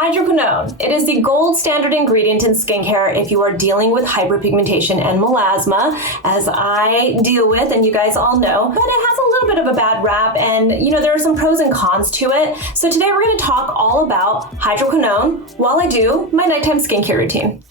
Hydroquinone. It is the gold standard ingredient in skincare if you are dealing with hyperpigmentation and melasma, as I deal with, and you guys all know. But it has a little bit of a bad rap, and there are some pros and cons to it. So today we're going to talk all about hydroquinone while I do my nighttime skincare routine.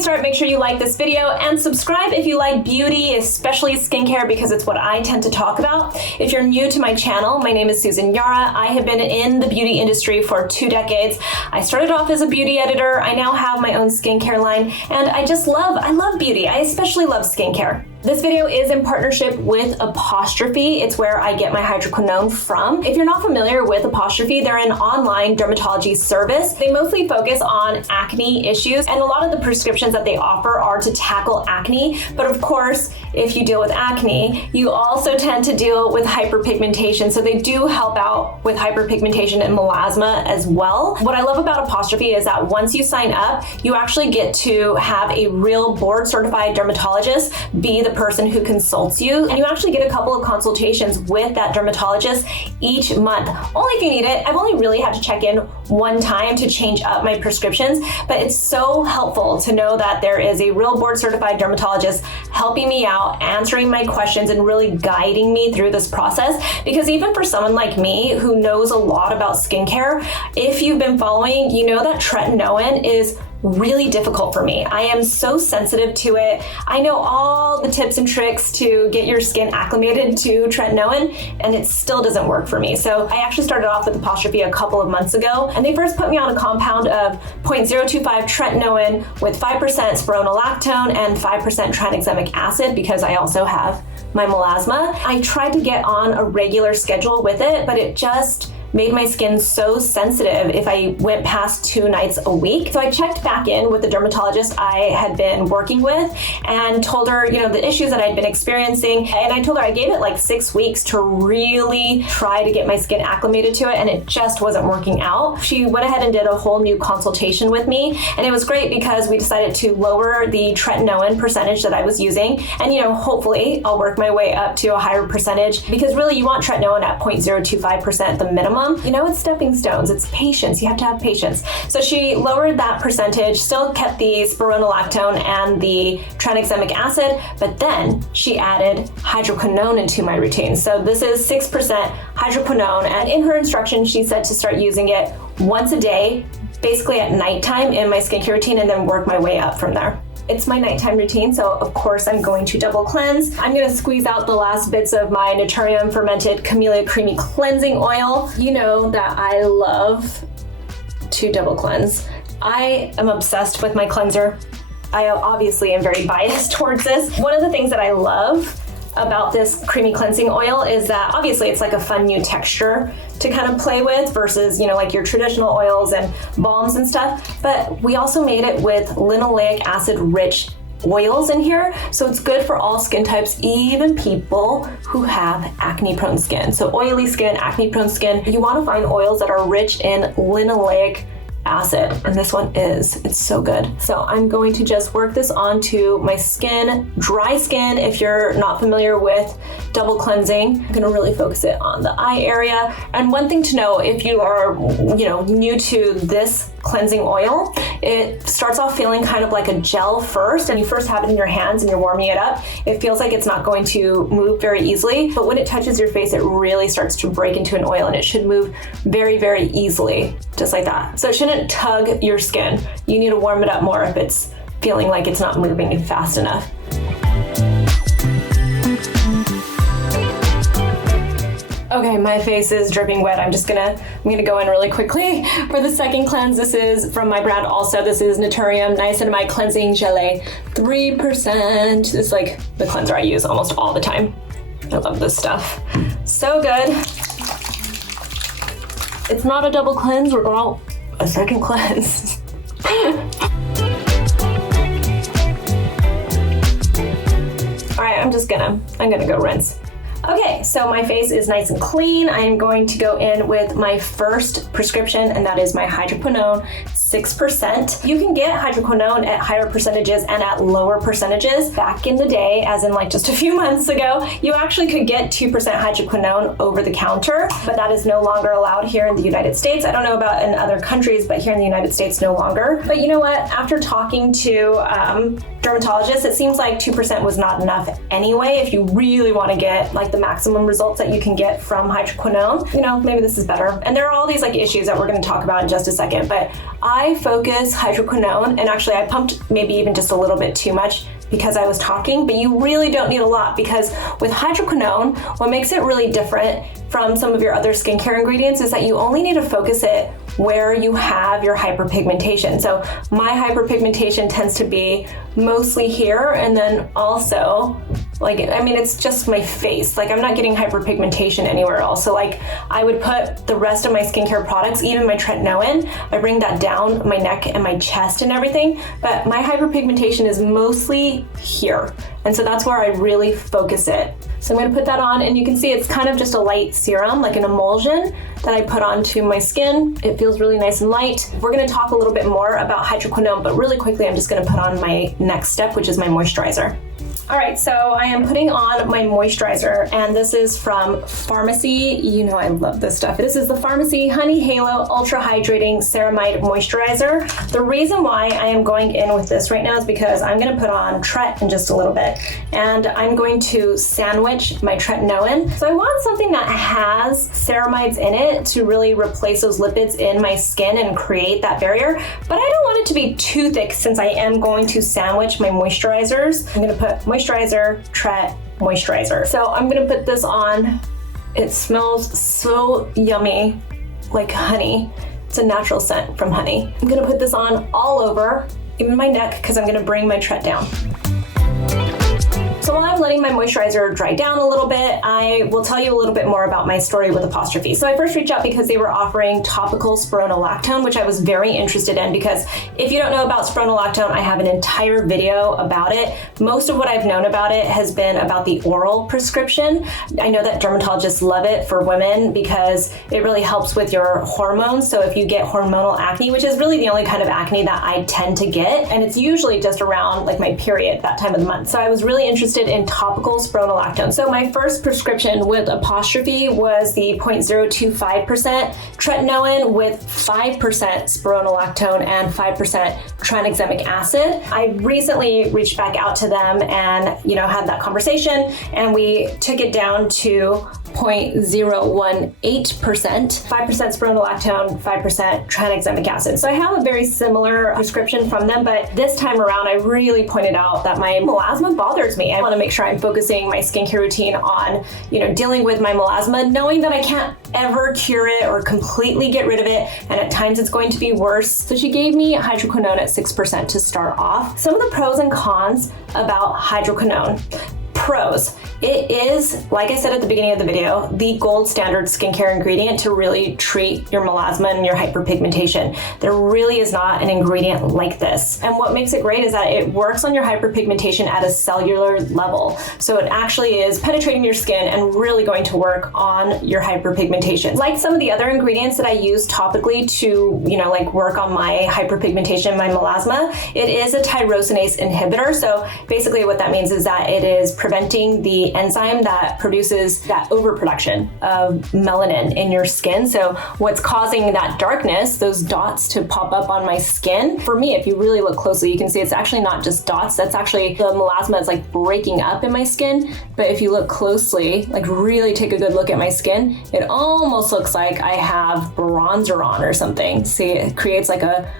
Start, make sure you like this video and subscribe if you like beauty, especially skincare, because it's what I tend to talk about. If you're new to my channel, my name is Susan Yara. I have been in the beauty industry for 2 decades. I started off as a beauty editor. I now have my own skincare line, and I love beauty. I especially love skincare. This video is in partnership with Apostrophe. It's where I get my hydroquinone from. If you're not familiar with Apostrophe, they're an online dermatology service. They mostly focus on acne issues, and a lot of the prescriptions that they offer are to tackle acne. But of course, if you deal with acne, you also tend to deal with hyperpigmentation. So they do help out with hyperpigmentation and melasma as well. What I love about Apostrophe is that once you sign up, you actually get to have a real board certified dermatologist be the person who consults you, and you actually get a couple of consultations with that dermatologist each month, only if you need it. I've only really had to check in one time to change up my prescriptions, but it's so helpful to know that there is a real board certified dermatologist helping me out, answering my questions, and really guiding me through this process. Because even for someone like me who knows a lot about skincare, if you've been following, you know that tretinoin is really difficult for me. I am so sensitive to it. I know all the tips and tricks to get your skin acclimated to tretinoin, and it still doesn't work for me. So I actually started off with Apostrophe a couple of months ago, and they first put me on a compound of 0.025 tretinoin with 5% spironolactone and 5% tranexamic acid, because I also have my melasma. I tried to get on a regular schedule with it, but it just made my skin so sensitive if I went past 2 nights a week. So I checked back in with the dermatologist I had been working with and told her, the issues that I'd been experiencing. And I told her I gave it like 6 weeks to really try to get my skin acclimated to it, and it just wasn't working out. She went ahead and did a whole new consultation with me, and it was great because we decided to lower the tretinoin percentage that I was using. And hopefully I'll work my way up to a higher percentage, because really you want tretinoin at 0.025% at the minimum. It's stepping stones. It's patience. You have to have patience. So she lowered that percentage, still kept the spironolactone and the tranexamic acid, but then she added hydroquinone into my routine. So this is 6% hydroquinone, and in her instructions, she said to start using it once a day, basically at nighttime in my skincare routine, and then work my way up from there. It's my nighttime routine, so of course I'm going to double cleanse. I'm going to squeeze out the last bits of my NATURIUM Fermented Camellia Creamy Cleansing Oil. You know that I love to double cleanse. I am obsessed with my cleanser. I obviously am very biased towards this. One of the things that I love about this creamy cleansing oil is that obviously it's like a fun new texture to kind of play with versus, like your traditional oils and balms and stuff. But we also made it with linoleic acid rich oils in here. So it's good for all skin types, even people who have acne prone skin. So oily skin, acne prone skin, you want to find oils that are rich in linoleic acid, and this one it's so good. So I'm going to just work this onto my skin, dry skin. If you're not familiar with double cleansing, I'm going to really focus it on the eye area. And one thing to know, if you are new to this cleansing oil, it starts off feeling kind of like a gel first, and you first have it in your hands and you're warming it up. It feels like it's not going to move very easily, but when it touches your face, it really starts to break into an oil, and it should move very, very easily, just like that. So it shouldn't tug your skin. You need to warm it up more if it's feeling like it's not moving fast enough. Okay, my face is dripping wet. I'm gonna go in really quickly for the second cleanse. This is from my brand also. This is NATURIUM Niacinamide Cleansing Gelée 3%. This is like the cleanser I use almost all the time. I love this stuff. So good. It's not a double cleanse, we're going a second cleanse. All right, I'm gonna go rinse. Okay, so my face is nice and clean. I am going to go in with my first prescription, and that is my Hydroquinone 6%. You can get hydroquinone at higher percentages and at lower percentages. Back in the day, as in like just a few months ago, you actually could get 2% hydroquinone over the counter, but that is no longer allowed here in the United States. I don't know about in other countries, but here in the United States, no longer. But you know what? After talking to dermatologists, it seems like 2% was not enough anyway. If you really want to get like the maximum results that you can get from hydroquinone, you know, maybe this is better. And there are all these like issues that we're going to talk about in just a second, but I focus hydroquinone, and actually I pumped maybe even just a little bit too much because I was talking, but you really don't need a lot, because with hydroquinone, what makes it really different from some of your other skincare ingredients is that you only need to focus it where you have your hyperpigmentation. So my hyperpigmentation tends to be mostly here, and then also like, I mean, it's just my face. Like I'm not getting hyperpigmentation anywhere else. So like I would put the rest of my skincare products, even my Tretinoin, I bring that down my neck and my chest and everything, but my hyperpigmentation is mostly here. And so that's where I really focus it. So I'm gonna put that on, and you can see it's kind of just a light serum, like an emulsion that I put onto my skin. It feels really nice and light. We're gonna talk a little bit more about hydroquinone, but really quickly, I'm just gonna put on my next step, which is my moisturizer. All right, so I am putting on my moisturizer, and this is from Farmacy. You know I love this stuff. This is the Farmacy Honey Halo Ultra-Hydrating Ceramide Moisturizer. The reason why I am going in with this right now is because I'm gonna put on Tret in just a little bit, and I'm going to sandwich my Tretinoin. So I want something that has ceramides in it to really replace those lipids in my skin and create that barrier, but I don't want it to be too thick since I am going to sandwich my moisturizers. I'm gonna put moisturizer, Tret, moisturizer. So I'm gonna put this on. It smells so yummy, like honey. It's a natural scent from honey. I'm gonna put this on all over, even my neck, because I'm gonna bring my Tret down. So while I'm letting my moisturizer dry down a little bit, I will tell you a little bit more about my story with Apostrophe. So I first reached out because they were offering topical Spironolactone, which I was very interested in, because if you don't know about Spironolactone, I have an entire video about it. Most of what I've known about it has been about the oral prescription. I know that dermatologists love it for women because it really helps with your hormones. So if you get hormonal acne, which is really the only kind of acne that I tend to get, and it's usually just around like my period, that time of the month. So I was really interested in topical Spironolactone. So my first prescription with Apostrophe was the 0.025% Tretinoin with 5% Spironolactone and 5% Tranexamic acid. I recently reached back out to them and, you know, had that conversation, and we took it down to 0.018%, 5% Spironolactone, 5% Tranexamic acid. So I have a very similar prescription from them, but this time around I really pointed out that my melasma bothers me. I want to make sure I'm focusing my skincare routine on, you know, dealing with my melasma, knowing that I can't ever cure it or completely get rid of it, and at times it's going to be worse. So she gave me hydroquinone at 6% to start off. Some of the pros and cons about hydroquinone. Pros. It is, like I said at the beginning of the video, the gold standard skincare ingredient to really treat your melasma and your hyperpigmentation. There really is not an ingredient like this. And what makes it great is that it works on your hyperpigmentation at a cellular level. So it actually is penetrating your skin and really going to work on your hyperpigmentation. Like some of the other ingredients that I use topically to, you know, like work on my hyperpigmentation, my melasma, it is a tyrosinase inhibitor. So basically what that means is that it is preventing the enzyme that produces that overproduction of melanin in your skin. So what's causing that darkness, those dots to pop up on my skin, for me, if you really look closely, you can see it's actually not just dots, that's actually the melasma is like breaking up in my skin. But if you look closely, like really take a good look at my skin, it almost looks like I have bronzer on or something. See, it creates like a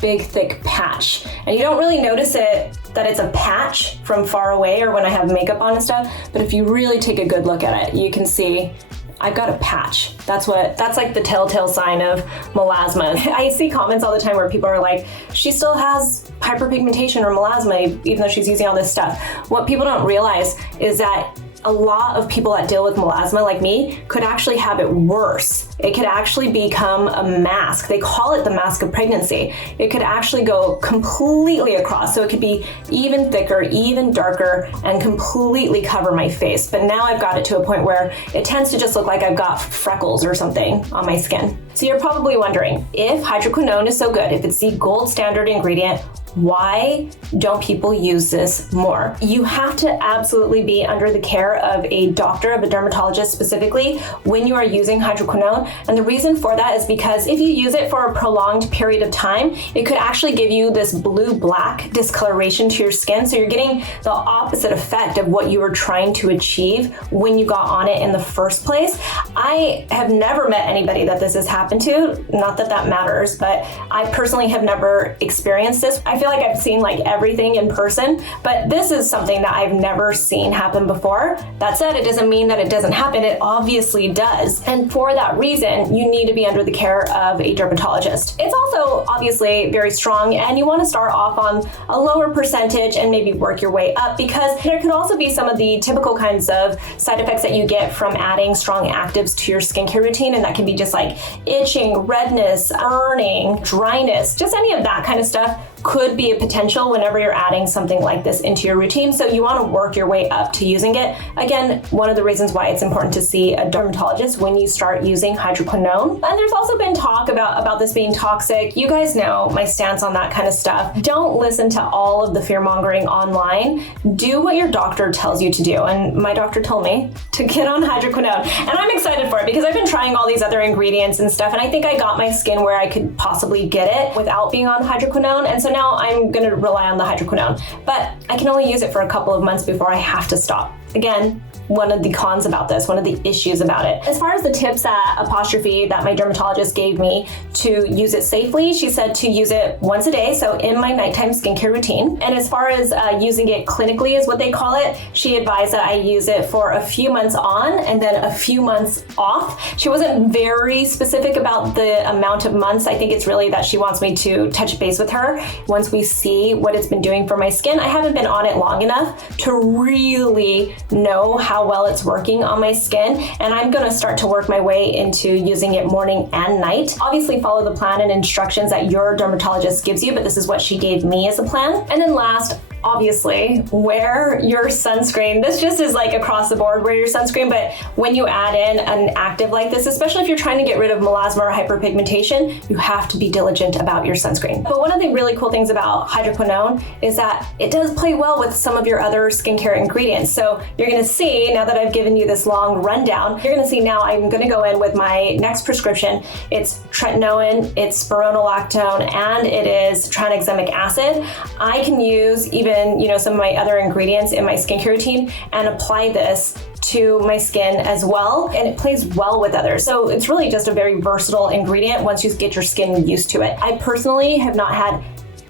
big thick patch, and you don't really notice it that it's a patch from far away or when I have makeup on and stuff, but if you really take a good look at it, you can see I've got a patch. That's like the telltale sign of melasma. I see comments all the time where people are like, she still has hyperpigmentation or melasma even though she's using all this stuff. What people don't realize is that a lot of people that deal with melasma like me could actually have it worse it could actually become a mask. They call it the mask of pregnancy. It could actually go completely across. So it could be even thicker, even darker, and completely cover my face. But now I've got it to a point where it tends to just look like I've got freckles or something on my skin. So you're probably wondering, if hydroquinone is so good, if it's the gold standard ingredient, why don't people use this more? You have to absolutely be under the care of a doctor, of a dermatologist specifically, when you are using hydroquinone. And the reason for that is because if you use it for a prolonged period of time, it could actually give you this blue-black discoloration to your skin. So you're getting the opposite effect of what you were trying to achieve when you got on it in the first place. I have never met anybody that this has happened to. Not that that matters, but I personally have never experienced this. I feel like I've seen like everything in person, but this is something that I've never seen happen before. That said, it doesn't mean that it doesn't happen. It obviously does. And for that reason, you need to be under the care of a dermatologist. It's also obviously very strong, and you want to start off on a lower percentage and maybe work your way up, because there could also be some of the typical kinds of side effects that you get from adding strong actives to your skincare routine. And that can be just like itching, redness, burning, dryness, just any of that kind of stuff could be a potential whenever you're adding something like this into your routine. So you want to work your way up to using it. Again, one of the reasons why it's important to see a dermatologist when you start using hydroquinone. And there's also been talk about this being toxic. You guys know my stance on that kind of stuff. Don't listen to all of the fear mongering online. Do what your doctor tells you to do. And my doctor told me to get on hydroquinone. And I'm excited for it because I've been trying all these other ingredients and stuff. And I think I got my skin where I could possibly get it without being on hydroquinone. And so now I'm going to rely on the hydroquinone, but I can only use it for a couple of months before I have to stop. Again, one of the cons about this, one of the issues about it. As far as the tips that Apostrophe, that my dermatologist gave me to use it safely, she said to use it once a day, so in my nighttime skincare routine. And as far as using it clinically is what they call it, she advised that I use it for a few months on and then a few months off. She wasn't very specific about the amount of months. I think it's really that she wants me to touch base with her once we see what it's been doing for my skin. I haven't been on it long enough to really know how well it's working on my skin, and I'm gonna start to work my way into using it morning and night. Obviously follow the plan and instructions that your dermatologist gives you, but this is what she gave me as a plan. And then last, obviously, wear your sunscreen. This just is like across the board, wear your sunscreen, but when you add in an active like this, especially if you're trying to get rid of melasma or hyperpigmentation, you have to be diligent about your sunscreen. But one of the really cool things about hydroquinone is that it does play well with some of your other skincare ingredients. So you're gonna see, now that I've given you this long rundown, you're gonna see now I'm gonna go in with my next prescription. It's tretinoin, it's spironolactone, and it is tranexamic acid. I can use even some of my other ingredients in my skincare routine and apply this to my skin as well, and it plays well with others. So it's really just a very versatile ingredient once you get your skin used to it. I personally have not had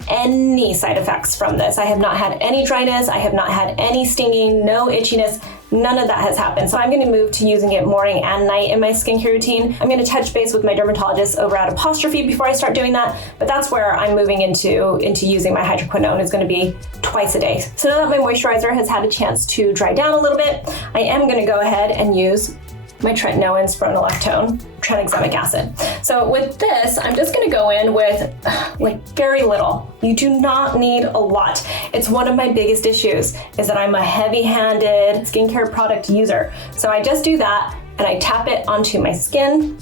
any side effects from this. I have not had any dryness, I have not had any stinging, no itchiness, none of that has happened. So I'm going to move to using it morning and night in my skincare routine. I'm going to touch base with my dermatologist over at Apostrophe before I start doing that, but that's where I'm moving into using my hydroquinone. Is going to be twice a day. So now that my moisturizer has had a chance to dry down a little bit, I am going to go ahead and use my tretinoin, spironolactone, tranexamic acid. So with this, I'm just gonna go in with like very little. You do not need a lot. It's one of my biggest issues is that I'm a heavy-handed skincare product user. So I just do that and I tap it onto my skin,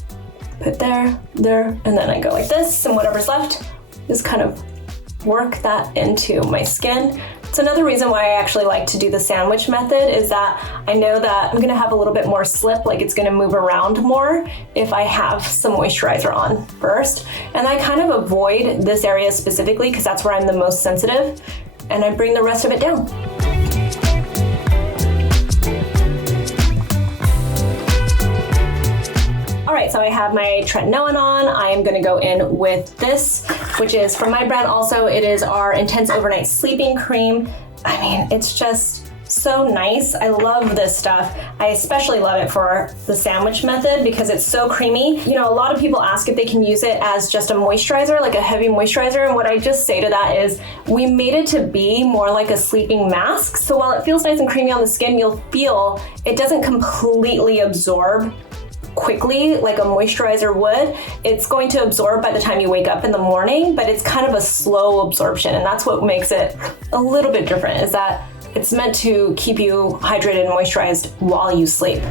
put there, and then I go like this, and whatever's left, just kind of work that into my skin. It's another reason why I actually like to do the sandwich method, is that I know that I'm gonna have a little bit more slip, like it's gonna move around more if I have some moisturizer on first. And I kind of avoid this area specifically because that's where I'm the most sensitive, and I bring the rest of it down. All right, so I have my tretinoin on. I am gonna go in with this, which is from my brand also. It is our Intense Overnight Sleeping Cream. I mean, it's just so nice. I love this stuff. I especially love it for the sandwich method because it's so creamy. A lot of people ask if they can use it as just a moisturizer, like a heavy moisturizer, and what I just say to that is we made it to be more like a sleeping mask. So while it feels nice and creamy on the skin, you'll feel it doesn't completely absorb quickly like a moisturizer would. It's going to absorb by the time you wake up in the morning, but it's kind of a slow absorption, and that's what makes it a little bit different, is that it's meant to keep you hydrated and moisturized while you sleep.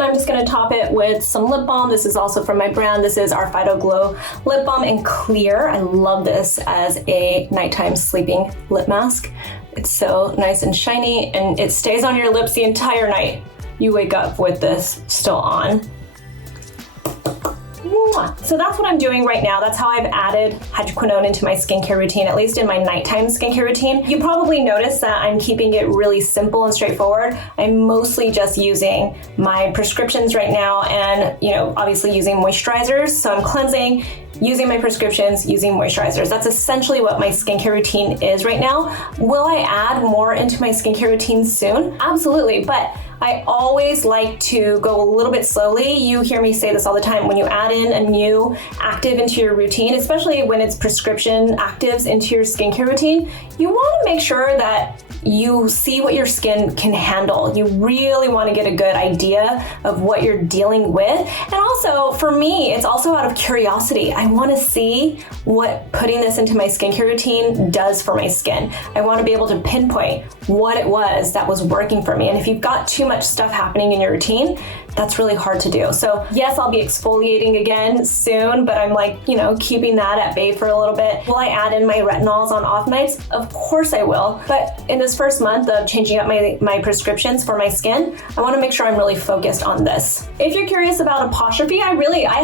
I'm just going to top it with some lip balm. This is also from my brand. This is our Phyto-Glow lip balm in clear. I love this as a nighttime sleeping lip mask. It's so nice and shiny, and it stays on your lips the entire night. You wake up with this still on. So that's what I'm doing right now. That's how I've added hydroquinone into my skincare routine, at least in my nighttime skincare routine. You probably noticed that I'm keeping it really simple and straightforward. I'm mostly just using my prescriptions right now and, obviously using moisturizers. So I'm cleansing, using my prescriptions, using moisturizers. That's essentially what my skincare routine is right now. Will I add more into my skincare routine soon? Absolutely, but I always like to go a little bit slowly. You hear me say this all the time. When you add in a new active into your routine, especially when it's prescription actives into your skincare routine, you want to make sure that you see what your skin can handle. You really want to get a good idea of what you're dealing with. And also, for me, it's also out of curiosity. I want to see what putting this into my skincare routine does for my skin. I want to be able to pinpoint what it was that was working for me. And if you've got too much stuff happening in your routine, that's really hard to do. So yes, I'll be exfoliating again soon, but I'm keeping that at bay for a little bit. Will I add in my retinols on off nights? Of course I will. But in this first month of changing up my prescriptions for my skin, I want to make sure I'm really focused on this. If you're curious about Apostrophe, I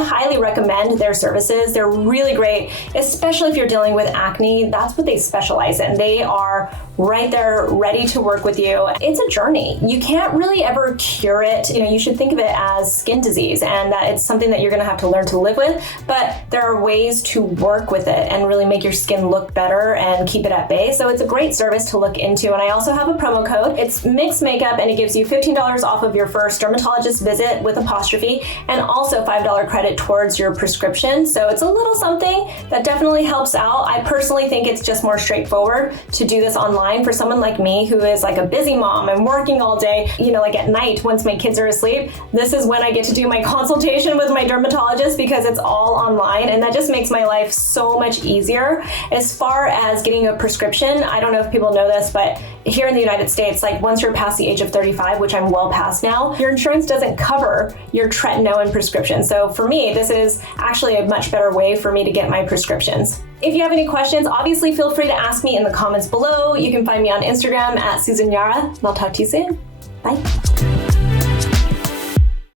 highly recommend their services. They're really great, especially if you're dealing with acne. That's what they specialize in. They are right there ready to work with you. It's a journey. You can't really ever cure it. You should think of it as skin disease and that it's something that you're going to have to learn to live with, but there are ways to work with it and really make your skin look better and keep it at bay. So it's a great service to look into. And I also have a promo code. It's Mix Makeup, and it gives you $15 off of your first dermatologist visit with Apostrophe, and also $5 credit towards your prescription. So it's a little something that definitely helps out. I personally think it's just more straightforward to do this online for someone like me who is like a busy mom and working all day, like at night once my kids are asleep. This is when I get to do my consultation with my dermatologist because it's all online, and that just makes my life so much easier. As far as getting a prescription, I don't know if people know this, but here in the United States, once you're past the age of 35, which I'm well past now, your insurance doesn't cover your tretinoin prescription. So for me, this is actually a much better way for me to get my prescriptions. If you have any questions, obviously feel free to ask me in the comments below. You can find me on Instagram at Susan Yara, and I'll talk to you soon. Bye.